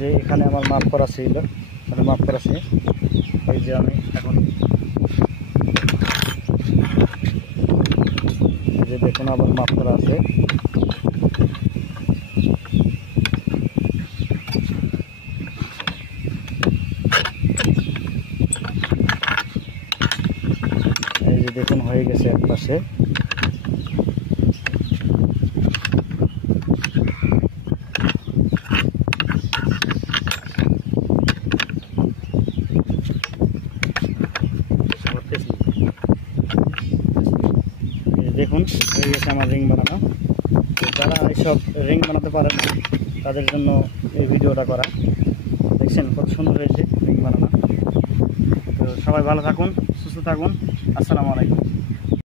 যে এখানে আমার মাপ করা ছিল, মানে মাপ করা ছিল, এই যে আমি এখন এই যে দেখুন আবার মাপ করা আছে। এই যে দেখুন হয়ে গেছে এক পাশে। দেখুন হয়ে গেছে আমার রিং বানানো। যারা এইসব রিং বানাতে পারেন তাদের জন্য এই ভিডিওটা করা। দেখছেন কত সুন্দর হয়েছে রিং বানানো। তো সবাই ভালো থাকুন, সুস্থ থাকুন। আসসালামু আলাইকুম।